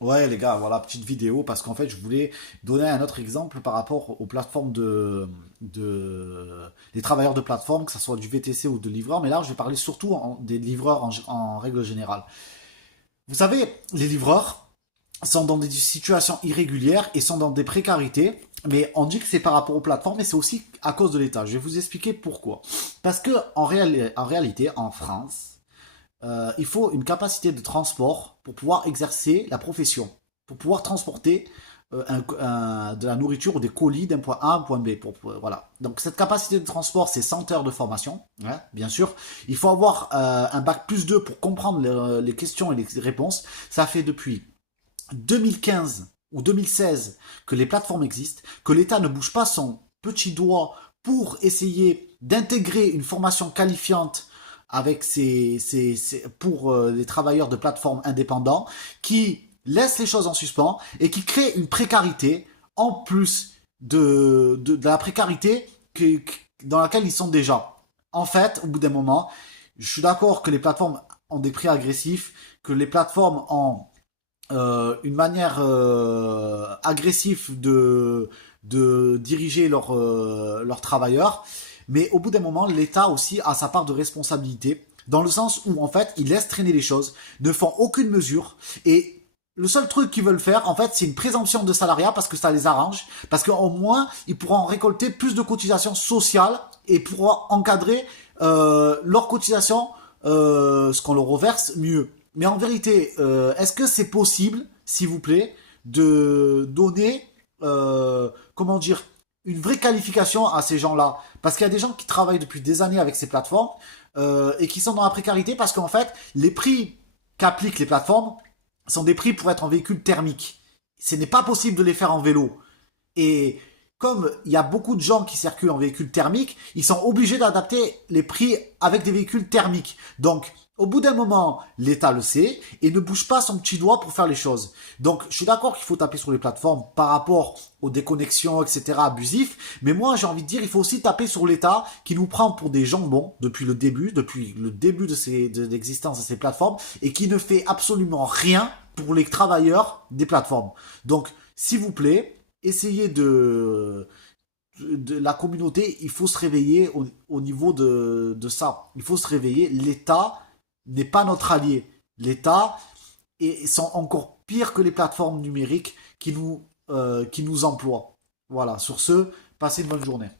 Ouais, les gars, voilà, petite vidéo, parce qu'en fait, je voulais donner un autre exemple par rapport aux plateformes les travailleurs de plateforme, que ce soit du VTC ou de livreurs, mais là, je vais parler surtout des livreurs en règle générale. Vous savez, les livreurs sont dans des situations irrégulières et sont dans des précarités, mais on dit que c'est par rapport aux plateformes, mais c'est aussi à cause de l'État. Je vais vous expliquer pourquoi. Parce que, en réalité, en France, il faut une capacité de transport pour pouvoir exercer la profession, pour pouvoir transporter de la nourriture ou des colis d'un point A à un point B. Voilà. Donc cette capacité de transport, c'est 100 heures de formation, hein, bien sûr. Il faut avoir un bac plus 2 pour comprendre les questions et les réponses. Ça fait depuis 2015 ou 2016 que les plateformes existent, que l'État ne bouge pas son petit doigt pour essayer d'intégrer une formation qualifiante avec pour les travailleurs de plateformes indépendants qui laissent les choses en suspens et qui créent une précarité en plus de la précarité dans laquelle ils sont déjà. En fait, au bout d'un moment, je suis d'accord que les plateformes ont des prix agressifs, que les plateformes ont une manière agressive de diriger leurs travailleurs. Mais au bout d'un moment, l'État aussi a sa part de responsabilité, dans le sens où, en fait, ils laissent traîner les choses, ne font aucune mesure, et le seul truc qu'ils veulent faire, en fait, c'est une présomption de salariat parce que ça les arrange, parce qu'au moins, ils pourront récolter plus de cotisations sociales et pourront encadrer leurs cotisations, ce qu'on leur reverse mieux. Mais en vérité, est-ce que c'est possible, s'il vous plaît, de donner, comment dire, une vraie qualification à ces gens-là? Parce qu'il y a des gens qui travaillent depuis des années avec ces plateformes et qui sont dans la précarité parce qu'en fait, les prix qu'appliquent les plateformes sont des prix pour être en véhicule thermique. Ce n'est pas possible de les faire en vélo. Et comme il y a beaucoup de gens qui circulent en véhicule thermique, ils sont obligés d'adapter les prix avec des véhicules thermiques. Donc, au bout d'un moment, l'État le sait et ne bouge pas son petit doigt pour faire les choses. Donc, je suis d'accord qu'il faut taper sur les plateformes par rapport aux déconnexions, etc., abusifs. Mais moi, j'ai envie de dire, il faut aussi taper sur l'État qui nous prend pour des jambons depuis le début de l'existence de ces plateformes et qui ne fait absolument rien pour les travailleurs des plateformes. Donc, s'il vous plaît, essayez de la communauté, il faut se réveiller au niveau de ça. Il faut se réveiller. L'État n'est pas notre allié. L'État sont encore pires que les plateformes numériques qui nous emploient. Voilà, sur ce, passez une bonne journée.